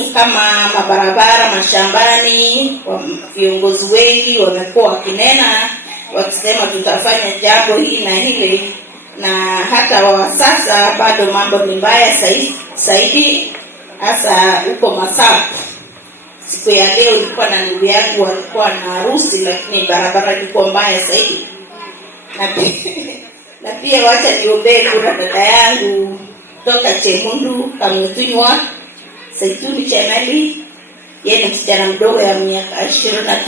kama mabarabara, mashambani, viongozi wengi wamekuwa wakinena wakisema tutafanya jambo hili na hili, na hata wa sasa bado mambo ni mbaya zaidi, hasa huko Masaku. Siku ya leo nilikuwa na ndugu yangu walikuwa na harusi, lakini barabara ilikuwa mbaya zaidi. Na pia wacha niombee kura dada yangu toka Chemundu Kamutunywa Saituni Chanali. Yeye ni msichana mdogo ya miaka 23.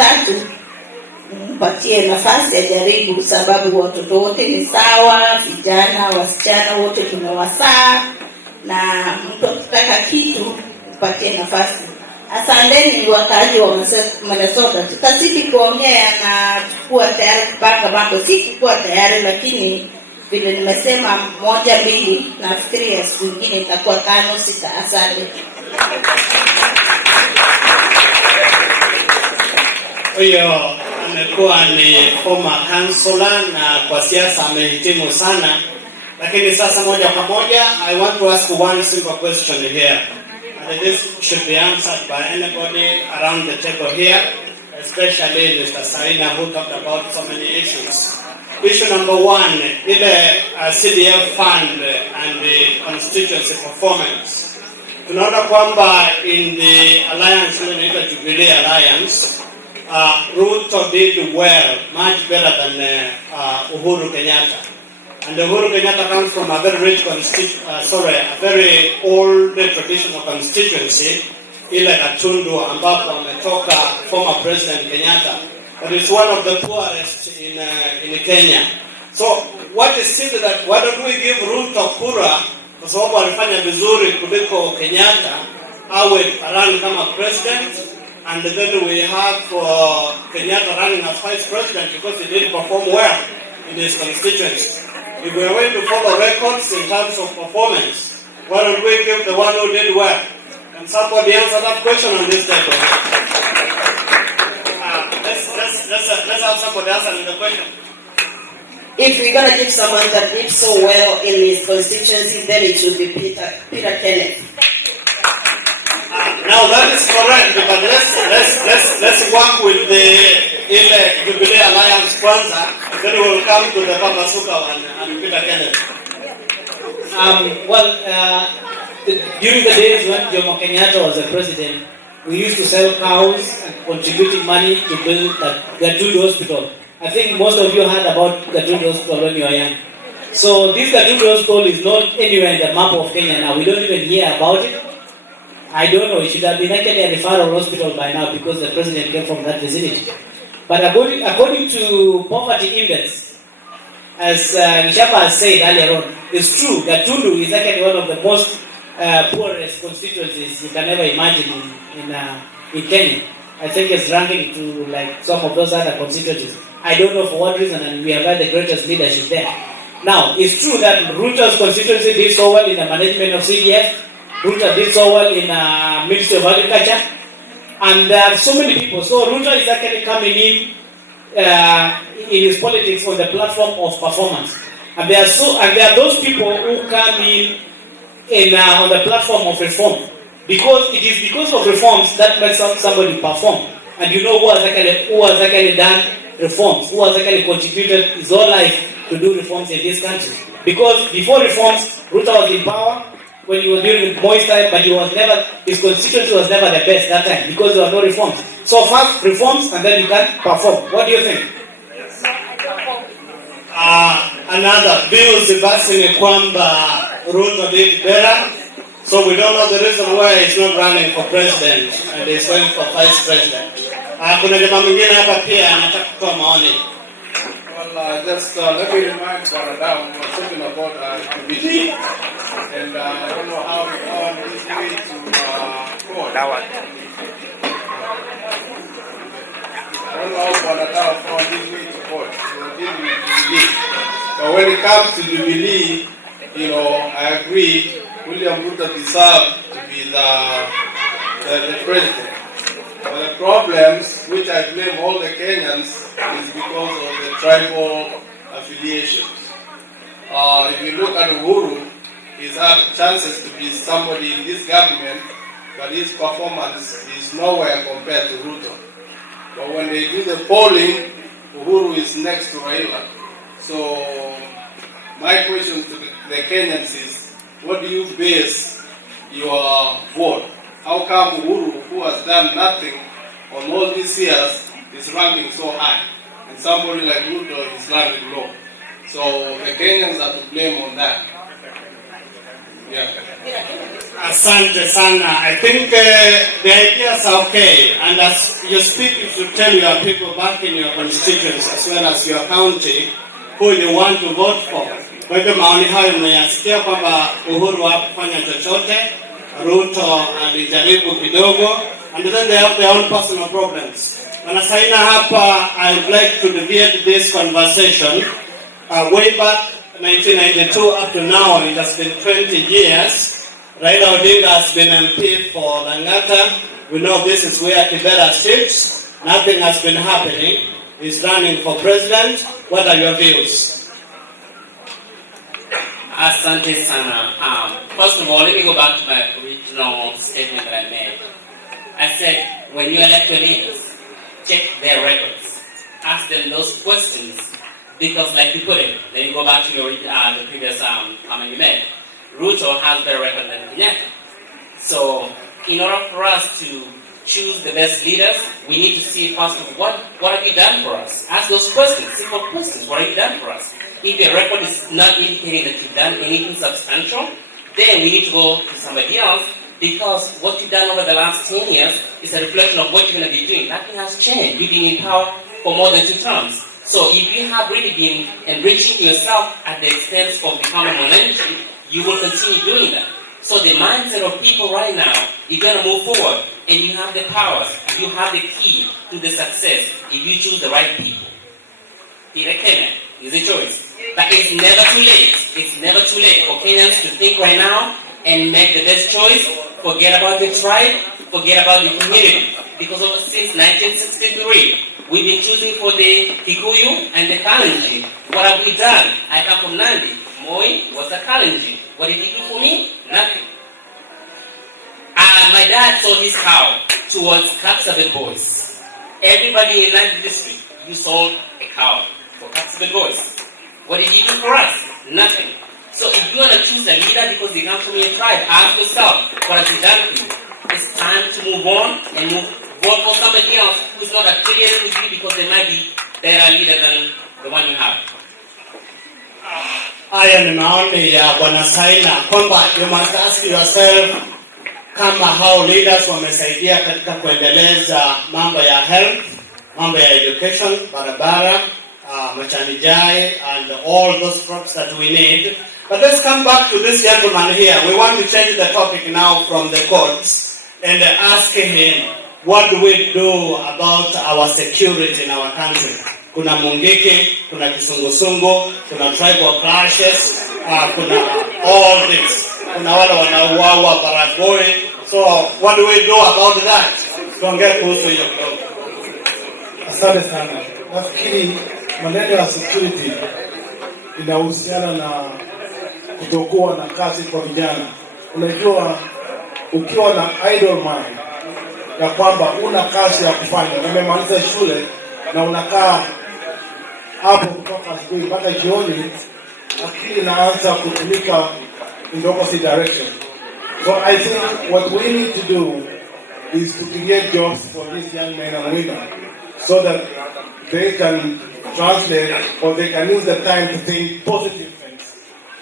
Mpatie nafasi ajaribu, sababu watoto wote ni sawa, vijana, wasichana wote tumewasaa, na mtu akitaka kitu mpatie nafasi. Asanteni wakaaji wa Minnesota. Tutazidi kuongea na kuwa tayari kupanga mambo. Si kuwa tayari, lakini vile nimesema 1 2, nafikiria siku nyingine itakuwa 5 6. Asante. Huyo amekuwa ni former councillor na kwa siasa amehitimu sana, lakini sasa moja kwa moja I want to ask one simple question here. And this should be answered by anybody around the table here, especially Mr. Sarina, who talked about so many issues. Issue number 1, ile CDF fund and the constituency performance. Tunaona kwamba in the alliance, inaitwa Jubilee Alliance, Ruto did well, much better than Uhuru Kenyatta. And Uhuru Kenyatta comes from a very rich a very old traditional constituency, ile Gatundu, ambapo ametoka former President Kenyatta. But it's one of the poorest in Kenya. So what is it that, why don't we give Ruto kura, kwa sababu alifanya vizuri kuliko Kenyatta, awe run kama president, and then we have Kenyatta running as vice president because he didn't perform well in his constituency. If we are going to follow records in terms of performance, why don't we give the one who did well? Can somebody answer that question on this table? Let's have somebody answer the question. If we're going to give someone that did so well in his constituency, then it should be Peter Kenneth. Now that is correct, but let's work with the Jubilee Alliance kwanza, then we will come to the Papa Suka one and Peter Kenneth. During the days when Jomo Kenyatta was the president, we used to sell cows and contributing money to build that Gatundu Hospital. I think most of you heard about Gatundu Hospital when you were young. So this Gatundu Hospital is not anywhere in the map of Kenya now. We don't even hear about it. I don't know, it should have been actually a referral hospital by now because the president came from that vicinity. But according to poverty index, as Nishapa has said earlier on, it's true, Gatundu is actually one of the most poorest constituencies you can ever imagine in Kenya. I think it's ranking to like some of those other constituencies. I don't know for what reason, and we have had the greatest leadership there. Now, it's true that Ruto's constituency did so well in the management of CDF. Ruto did so well in Ministry of Agriculture, and there are so many people. So Ruto is actually coming in his politics on the platform of performance, and there are those people who come in on the platform of reform, because it is because of reforms that makes somebody perform. And you know who has actually done reforms, who has actually contributed his whole life to do reforms in this country. Because before reforms, Ruto was in power when he was during Moi's time, but his constituency was never the best that time because there were no reforms. So first reforms and then you can perform. What do you think? Another views basi kwamba Ruto did better, so we don't know the reason why he's not running for president and he's going for vice president. Kuna jamaa mwingine hapa pia anataka kutoa maoni. Well, just let me remind Baradao, we were talking about activity, and I don't know how we found this way to court. I don't know how Baradao found this way to court. But when it comes to Jubilee, I agree, William Ruto deserved to be the president. But the problems, which I blame all the Kenyans, is because of the tribal affiliations. If you look at Uhuru, he's had chances to be somebody in this government but his performance is nowhere compared to Ruto. But when they do the polling, Uhuru is next to Raila. So my question to the Kenyans is, what do you base your vote? How come Uhuru, who has done nothing on all these years, is ranking so high, and somebody like Ruto is ranking low? So the Kenyans are to blame on that. Yeah. Asante sana. I think the ideas are okay, and as you speak, you should tell your people back in your constituents as well as your county who you want to vote for. Kwa hivyo maoni hayo mmeyasikia kwamba Uhuru hakufanya chochote, Ruto alijaribu kidogo, and then they have their own personal problems. Wanasaina hapa, I'd like to deviate this conversation way back 1992 up to now. It has been 20 years. Raila Odinga has been MP for Langata. We know this is where Kibera sits. Nothing has been happening. He's running for president. What are your views? Asante sana. First of all, let me go back to my original statement that I made. I said, when you elect your leaders, check their records. Ask them those questions. Because like you put it, then you go back to your, the previous comment you made. Ruto has better record than Kenyan. So, in order for us to choose the best leaders, we need to see first of what have you done for us? Ask those questions, simple questions. What have you done for us? If your record is not indicating that you've done anything substantial, then we need to go to somebody else, because what you've done over the last 10 years is a reflection of what you're going to be doing. Nothing has changed. You've been in power for more than 2 terms. So if you have really been enriching yourself at the expense of becoming more energy, you will continue doing that. So the mindset of people right now, you're going to move forward, and you have the powers, you have the key to the success if you choose the right people. Kenyan is a choice. But it's never too late. It's never too late for Kenyans to think right now and make the best choice. Forget about the tribe, forget about the community. Because since 1963, we've been choosing for the Kikuyu and the Kalenjin. What have we done? I come from Nandi. Moi was a Kalenjin. What did he do for me? Nothing. My dad sold his cow towards Kapsabet boys. Everybody in Nandi district, you sold a cow for Kapsabet boys. What did he do for us? Nothing. So if you want to choose a leader because he comes from your tribe, ask yourself, what has he done for you? It's time to move on and vote for somebody else who's not affiliated with you, because they might be better leader than the one you have. Haya ni maoni ya Bwana Saina kwamba you must ask yourself kama how leaders wamesaidia katika kuendeleza mambo ya health, mambo ya education, barabara, machanijai, and all those crops that we need. But let's come back to this gentleman here. We want to change the topic now from the courts and ask him, what do we do about our security in our country? Kuna Mungiki, kuna Kisungusungu, kuna tribal clashes, kuna all this. Kuna wale wanauawa Baragoi. So what do we do about that? Tuongee kuhusu hiyo kidogo. Asante sana. Nafikiri maneno ya security inahusiana na kutokuwa na kazi kwa vijana. Unajua, ukiwa na idle mind ya kwamba una kazi ya kufanya, umemaliza shule na unakaa hapo kutoka asubuhi mpaka jioni, akili inaanza kutumika in the opposite direction. So I think what we need to do is to create jobs for these young men and women so that they can translate or they can use the time to think positive things.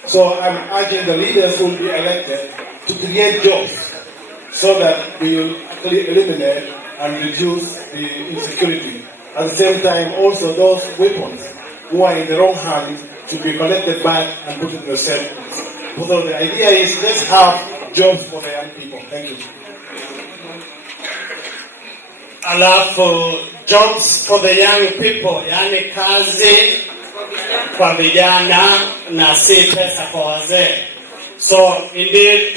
So I'm urging the leaders who will be elected to create jobs so that we will actually eliminate and reduce the insecurity. At the same time, also those weapons who are in the wrong hands should be collected back and put in the safe. So the idea is, let's have jobs for the young people. Thank you. Alafu jobs for the young people, yani kazi kwa vijana na si pesa kwa wazee. So indeed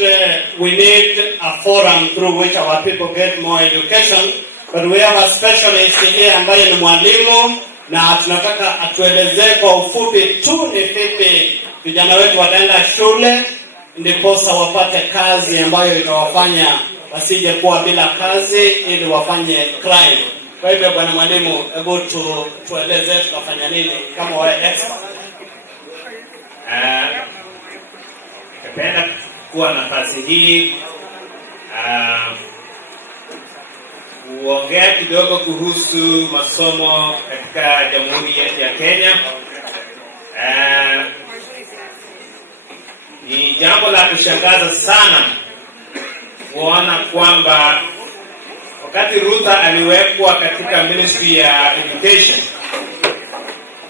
we need a forum through which our people get more education, but we have a specialist here ambaye ni mwalimu, na tunataka atuelezee kwa ufupi tu ni vipi vijana wetu wataenda shule ndiposa wapate kazi ambayo itawafanya wasije kuwa bila kazi ili wafanye crime. Kwa hivyo bwana mwalimu, hebu tueleze tutafanya nini kama wewe expert. Napenda kuwa nafasi hii kuongea kidogo kuhusu masomo katika Jamhuri yetu ya Kenya. Ni jambo la kushangaza sana kuona kwamba wakati Ruta aliwekwa katika Ministry ya Education,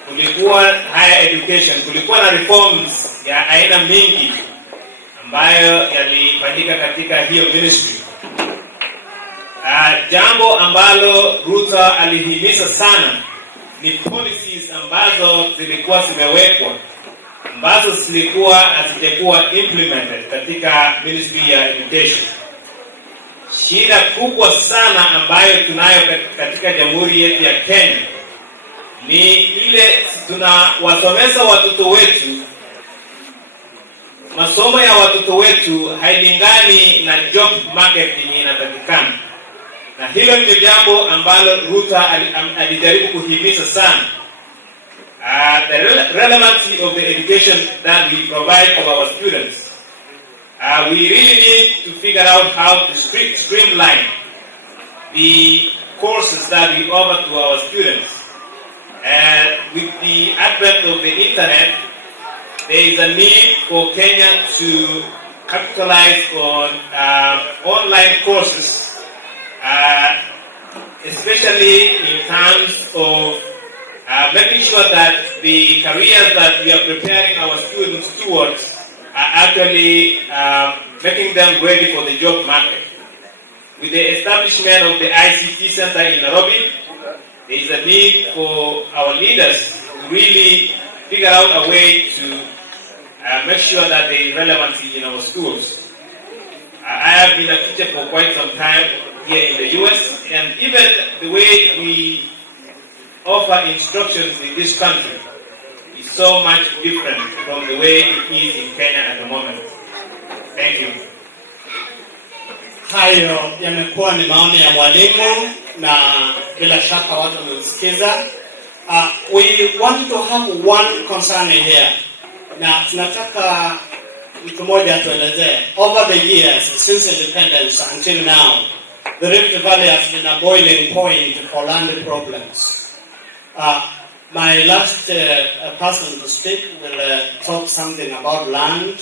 kulikuwa higher education, kulikuwa na reforms ya aina mingi ambayo yalifanyika katika hiyo ministry. Jambo ambalo Ruta alihimiza sana ni policies ambazo zilikuwa zimewekwa, ambazo zilikuwa hazijakuwa implemented katika Ministry ya Education. Shida kubwa sana ambayo tunayo katika Jamhuri yetu ya Kenya ni ile tunawasomeza watoto wetu, masomo ya watoto wetu hailingani na job market yenye inatakikana. Na hilo ni jambo ambalo Ruta alijaribu kuhimiza sana. The relevancy of the education that we provide to our students. We really need to figure out how to streamline the courses that we offer to our students. With the advent of the internet, there is a need for Kenya to capitalize on online courses, especially in terms of making sure that the careers that we are preparing our students towards are actually making them ready for the job market. With the establishment of the ICT Center in Nairobi, there is a need for our leaders to really figure out a way to make sure that there is relevancy in our schools. I have been a teacher for quite some time here in the US, and even the way we offer instructions in this country is so much different from the way it is in Kenya at the moment. Thank you. Hayo yamekuwa ni maoni ya mwalimu na bila shaka watu wamesikiza. We want to have one concern here. Na tunataka mtu mmoja atuelezee. Over the years, since independence until now, the Rift Valley has been a boiling point for land problems. My last person to speak will talk something about land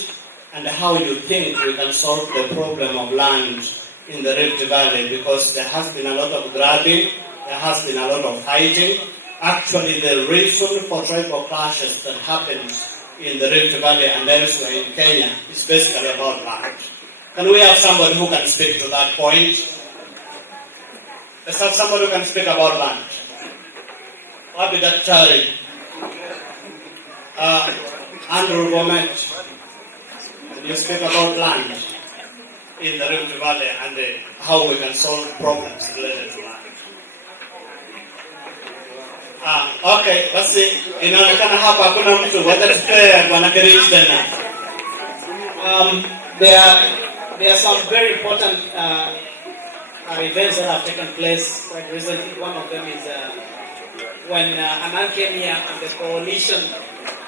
and how you think we can solve the problem of land in the Rift Valley, because there has been a lot of grabbing, there has been a lot of fighting. Actually, the reason for tribal clashes that happens in the Rift Valley and elsewhere in Kenya is basically about land. Can we have somebody who can speak to that point? Let's have somebody who can speak about land. What did that tell you? Andrew Gomet, can you speak about land in the Rift Valley and how we can solve problems related to land? Okay, basi inaonekana hapa hakuna mtu, watatupea bwana Kerich tena. There are some very important events that have taken place quite recently. One of them is when Anan came here and the coalition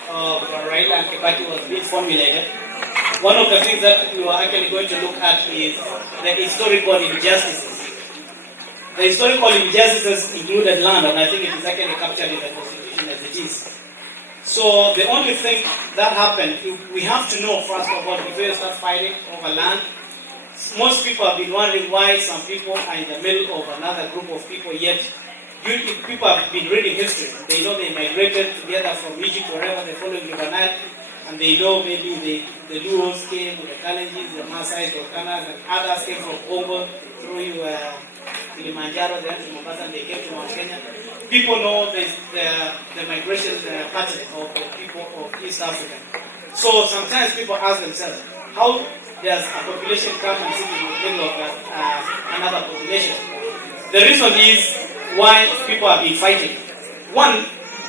of Raila and Kibaki was being formulated. One of the things that we were actually going to look at is the historical injustices. The historical injustices included land, and I think it is actually captured in the Constitution as it is. So the only thing that happened, we have to know first of all, before you start fighting over land, most people have been wondering why some people are in the middle of another group of people, yet people have been reading history. They know they migrated together from Egypt, wherever they followed River Nile, and they know maybe the Luos came, the Kalenjins, the Maasai, the Turkanas, and others came from Congo through Kilimanjaro, then to Mombasa, and they came to Mount Kenya. People know the migration pattern of the people of East Africa. So sometimes people ask themselves, how does a population come and sit in the middle of another population? The reason is why people have been fighting. One,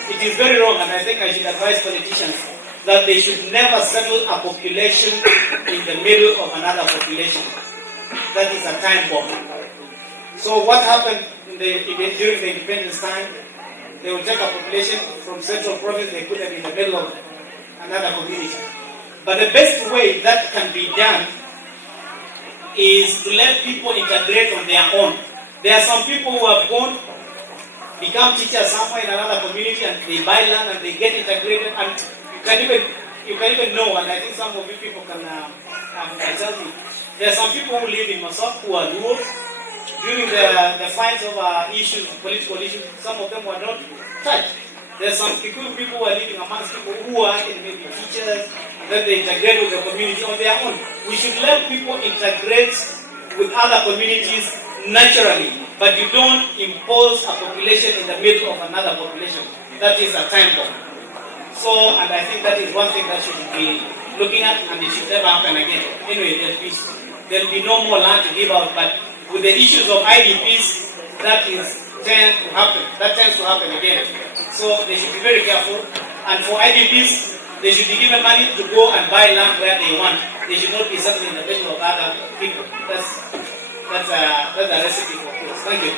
it is very wrong, and I think I should advise politicians that they should never settle a population in the middle of another population. that is a time bomb. So what happened during the independence time? They will take a population from central province, they put them in the middle of another community. But the best way that can be done is to let people integrate on their own. There are some people who have gone, become teachers somewhere in another community, and they buy land and they get integrated, and you can even know, and I think some of you people can tell me. There are some people who live in Masop who are rural. During the fights over issues, political issues, some of them were not touched. There are some Kikuyu people who are living amongst people who are maybe teachers, and then they integrate with the community on their own. We should let people integrate with other communities naturally, but you don't impose a population in the middle of another population. That is a time bomb. So, and I think that is one thing that should be looking at, and it should never happen again. Anyway, there'll be no more land to give out, but with the issues of IDPs, that tends to happen again. So they should be very careful. And for IDPs, they should be given money to go and buy land where they want. They should not be settling in the middle of other people. That's a recipe for peace. Thank you.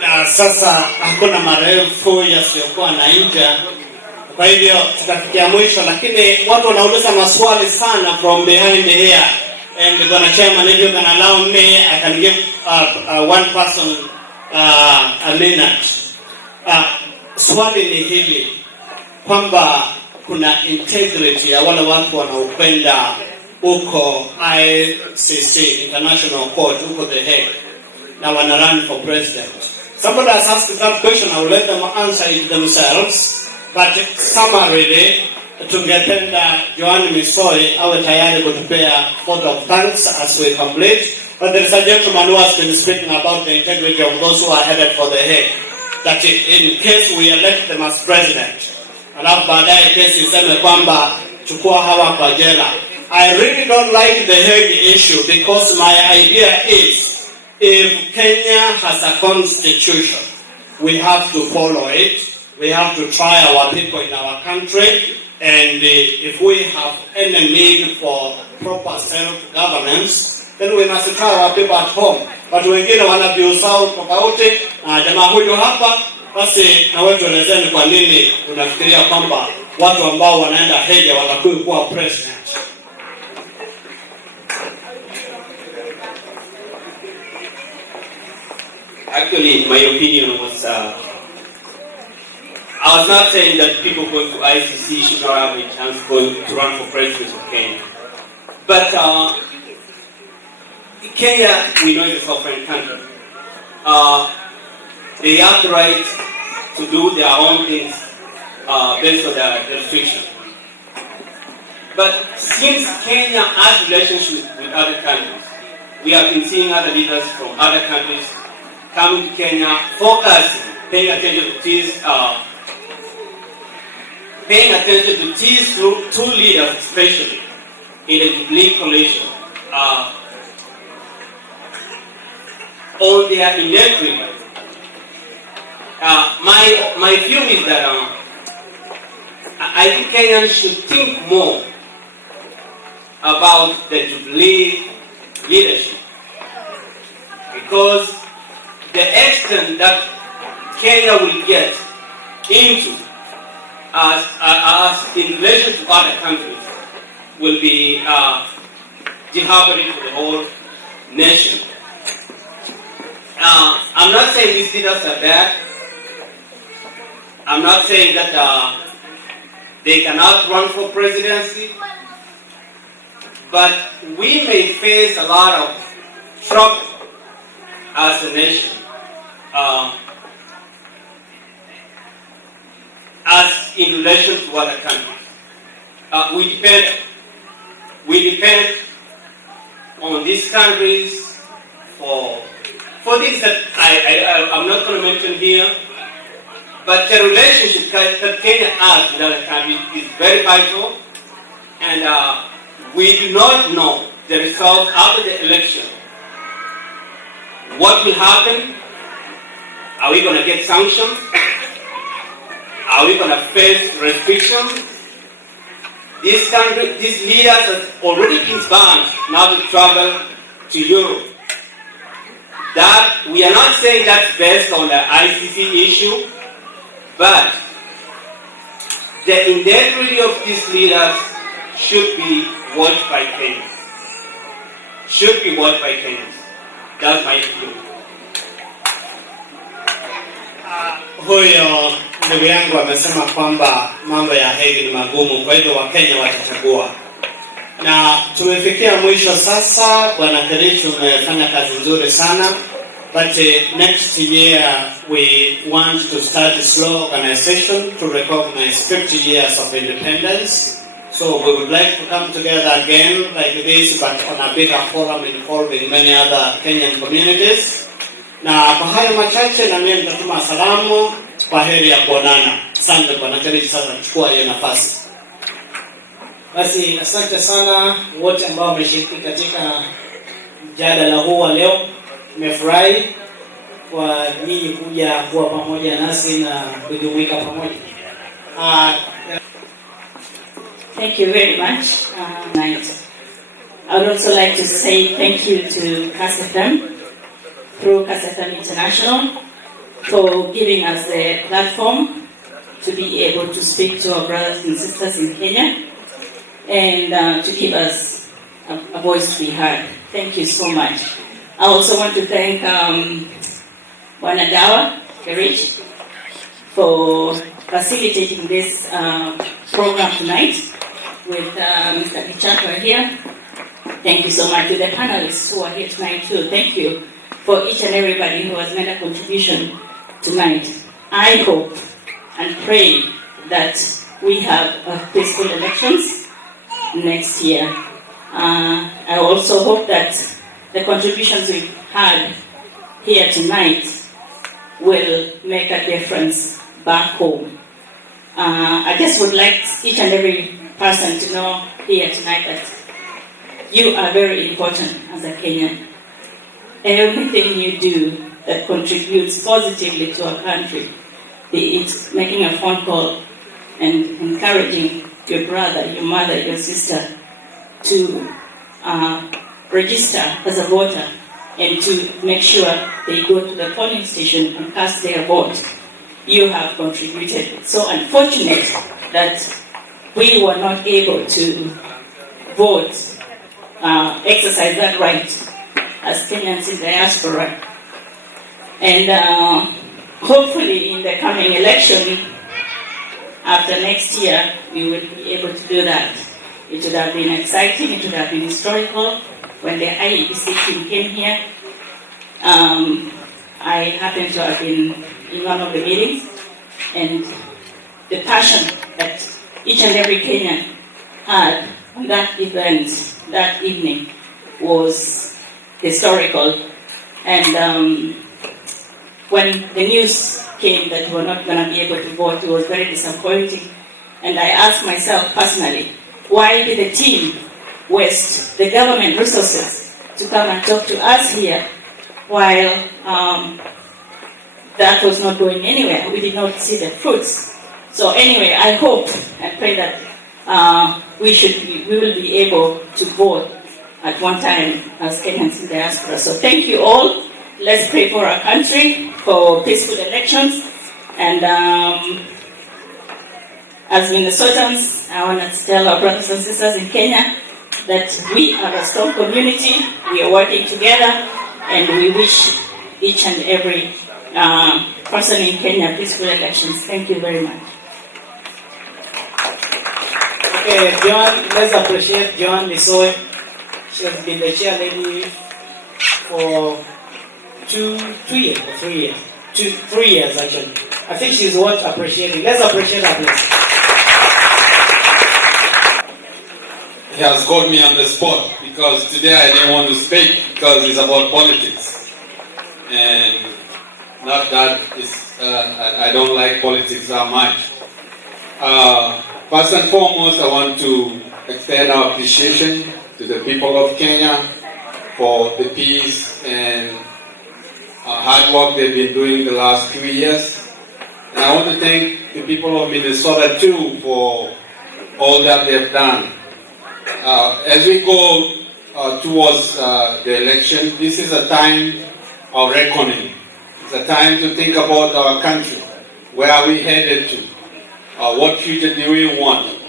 Na sasa hakuna marefu yasiyokuwa na nja, kwa hivyo tutafikia mwisho, lakini watu wanauliza maswali sana from behind here, and Bwana Chairman, if you can allow me, I can give one person a minute. Swali ni hili kwamba kuna integrity ya wale watu wanaokwenda huko ICC, International Court, huko The Hague, na wana run for president. Somebody has asked that question, I will let them answer it themselves, but summarily, tungependa Joan Misoi awe tayari kutupea vote of thanks as we complete. But there is a gentleman who has been speaking about the integrity of those who are headed for The Hague, that in case we elect them as president, alafu baadaye kesi iseme kwamba chukua hawa kwa jela. I really don't like the Hague issue, because my idea is, if Kenya has a constitution, we have to follow it. We have to try our people in our country, and if we have any need for proper self-governance, then we must try our people at home. But wengine wanaviusau tofauti, jamaa huyu hapa, basi na wewe tuelezeni kwa nini unafikiria kwamba watu ambao wanaenda Hague watakuwa kuwa president. Actually, my opinion was, I was not saying that people going to ICC should not have a chance to run for president of Kenya. But Kenya, we know, is a sovereign country. They have the right to do their own things based on their constitution. But since Kenya has relationships with other countries, we have been seeing other leaders from other countries coming to Kenya, focusing, paying attention to these two leaders, especially in the Jubilee coalition, on their integrity. My view is that I think Kenyans should think more about the Jubilee leadership, because the extent that Kenya will get into as in relation to other countries will be dehumanizing for the whole nation. I'm not saying these leaders are bad. I'm not saying that they cannot run for presidency, but we may face a lot of trouble as a nation, as in relation to other countries. We depend on these countries for things that I'm not going to mention here, but the relationship that Kenya has with other countries is very vital, and we do not know the result after the election. What will happen? Are we going to get sanctions? Are we going to face restrictions? This country, these leaders have already been banned now to travel to Europe. That we are not saying that's based on the ICC issue, but the integrity of these leaders should be watched by Kenyans. Should be watched by Kenyans. That's my view. Huyo ndugu yangu amesema kwamba mambo ya Hague ni magumu, kwa hivyo Wakenya watachagua. Na tumefikia mwisho sasa. Bwana Kericho, umefanya kazi nzuri sana. But next year we want to start a slow organization to recognize 50 years of independence. So we would like to come together again like this, but on a bigger forum involving many other Kenyan communities. Na kwa hayo machache na mimi nitatuma salamu. Kwa heri ya kuonana. Asante Bwana Kericho, sasa chukua hiyo nafasi. Basi asante sana wote ambao wameshiriki katika mjadala huu wa leo. Nimefurahi kwa ninyi kuja kuwa pamoja nasi na kujumuika pamoja. Thank you very much. I would also like to say thank you to KASFM, through KASFM International, for giving us the platform to be able to speak to our brothers and sisters in Kenya and to give us a voice to be heard. Thank you so much. I also want to thank Wanadawa Kerich for facilitating this program tonight with Mr. Kichaka here. Thank you so much to the panelists who are here tonight too. Thank you for each and everybody who has made a contribution tonight. I hope and pray that we have peaceful elections next year. I also hope that the contributions we've had here tonight will make a difference back home. I just would like each and every person to know here tonight that you are very important as a Kenyan. Everything you do that contributes positively to our country, be it making a phone call and encouraging your brother, your mother, your sister to register as a voter and to make sure they go to the polling station and cast their vote. You have contributed. So unfortunate that we were not able to vote, exercise that right as Kenyans in diaspora. And hopefully in the coming election, after next year, we will be able to do that. It would have been exciting, it would have been historical. When the IEBC team came here, I happened to have been in one of the meetings, and the passion that each and every Kenyan had on that event, that evening, was historical. And when the news came that we were not going to be able to vote, it was very disappointing. And I asked myself personally, why did the team waste the government resources to come and talk to us here while that was not going anywhere? We did not see the fruits. So anyway, I hope and pray that we will be able to vote at one time as Kenyans in diaspora. So thank you all. Let's pray for our country, for peaceful elections. And as Minnesotans, I want to tell our brothers and sisters in Kenya that we are a strong community. We are working together, and we wish each and every person in Kenya peaceful elections. Thank you very much. Okay, John, let's appreciate John Lisoy. She has been the chair lady for 2 years or 3 years. 3 years actually. I think she's worth appreciating. Let's appreciate her, please. He has got me on the spot because today I didn't want to speak because it's about politics. And not that I don't like politics that much. First and foremost, I want to extend our appreciation to the people of Kenya for the peace and hard work they've been doing the last 2 years. And I want to thank the people of Minnesota too for all that they've done. As we go towards the election, this is a time of reckoning. It's a time to think about our country. Where are we headed to? What future do we want?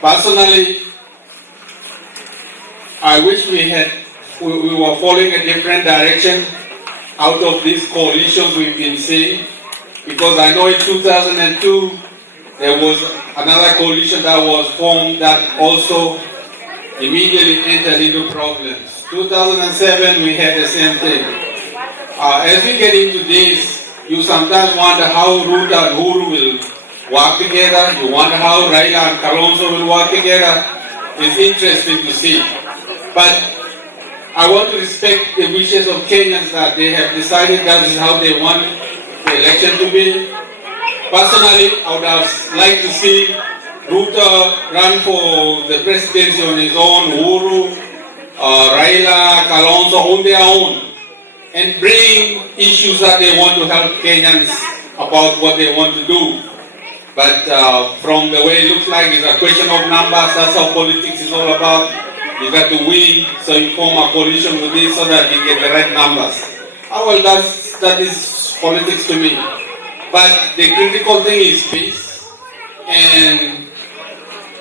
Personally, I wish we were following a different direction out of these coalitions we've been seeing, because I know in 2002 there was another coalition that was formed that also immediately entered into problems. 2007 we had the same thing. As we get into this, you sometimes wonder how Ruto and Uhuru will work together. You wonder how Raila and Kalonzo will work together. It's interesting to see. But I want to respect the wishes of Kenyans that they have decided that is how they want the election to be. Personally, I would have liked to see Ruto run for the presidency on his own, Uhuru, Raila, Kalonzo on their own, and bring issues that they want to help Kenyans about what they want to do. But from the way it looks like, it's a question of numbers. That's how politics is all about. You got to win, so you form a coalition with this so that you get the right numbers. Well, that is politics to me. But the critical thing is peace and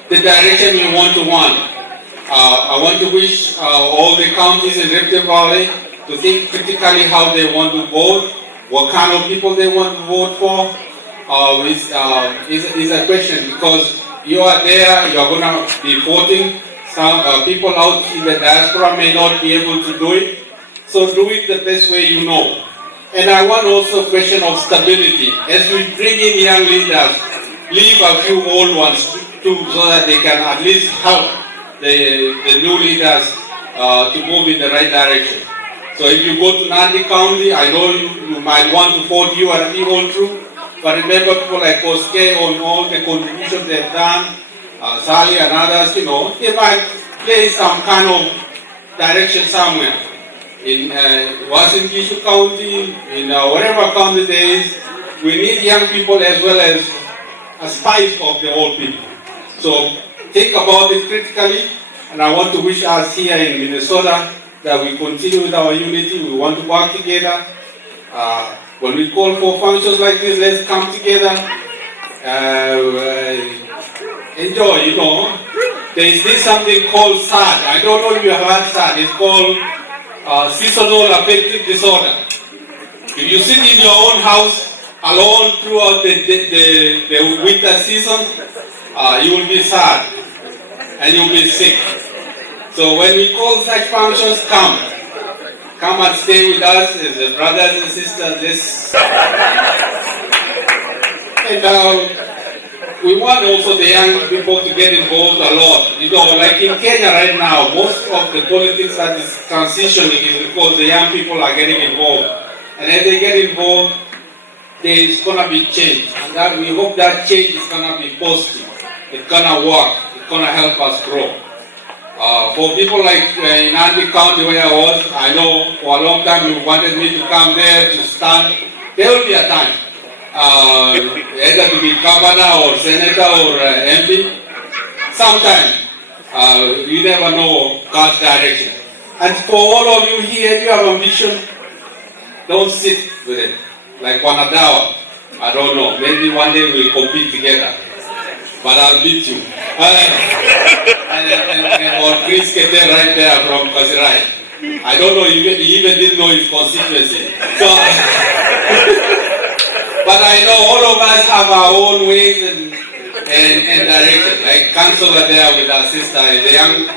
the direction we want to I want to wish all the counties in Rift Valley to think critically how they want to vote, what kind of people they want to vote for. Is a question, because you are there, you are going to be voting. Some people out in the diaspora may not be able to do it, so do it the best way you know. And I want also a question of stability. As we bring in young leaders, leave a few old ones too, so that they can at least help the new leaders to move in the right direction. So if you go to Nandi County, I know you might want to vote you and me all through, but remember people like Koske on all the contributions they've done, Sally and others, they might play some kind of direction somewhere. In Washington County, in whatever county there is, we need young people as well as a spice of the old people. So think about it critically, and I want to wish us here in Minnesota that we continue with our unity. We want to work together. When we call for functions like this, let's come together. Enjoy, There is this something called SAD. I don't know if you have heard SAD. It's called seasonal affective disorder. If you sit in your own house alone throughout the winter season, you will be sad and you will be sick. So when we call such functions, come and stay with us as brothers and sisters. And we want also the young people to get involved a lot. Like in Kenya right now, most of the politics that is transitioning is because the young people are getting involved. And as they get involved, there is going to be change. And that we hope that change is going to be positive. It's going to work. It's going to help us grow. For people like in Nandi County where I was, I know for a long time you wanted me to come there to stand. There will be a time. Either to be governor or senator or MP. Sometime, you never know God's direction. And for all of you here, if you have ambition, don't sit with it. Like Wanadawa, I don't know, maybe one day we'll compete together. But I'll beat you. Or Chris Kete right there from Kazirai. I don't know, he even didn't know his constituency. So, but I know all of us have our own ways and direction. Like Councillor there with our sister, the young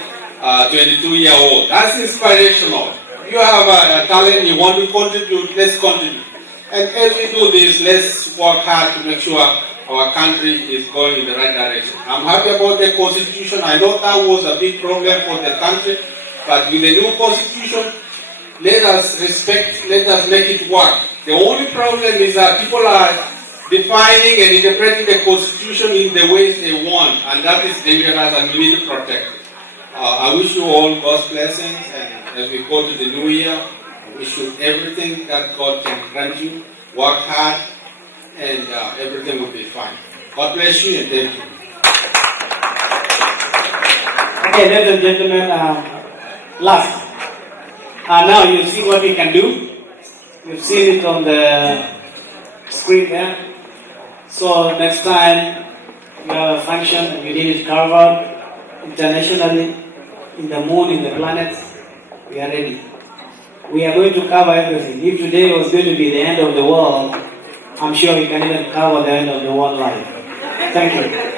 22-year-old. That's inspirational. You have a talent, you want to contribute, let's contribute. And as we do this, let's work hard to make sure our country is going in the right direction. I'm happy about the Constitution. I know that was a big problem for the country, but with the new Constitution, let us respect, let us make it work. The only problem is that people are defining and interpreting the Constitution in the ways they want, and that is dangerous, and we need to protect it. I wish you all God's blessings, and as we go to the new year, I wish you everything that God can grant you. Work hard, and everything will be fine. God bless you, and thank you. Okay, ladies and gentlemen, last. Now you see what we can do. You've seen it on the screen there. So next time you have a function and you need it covered internationally, in the moon, in the planets, we are ready. We are going to cover everything. If today was going to be the end of the world, I'm sure we can even cover the end of the world live. Thank you.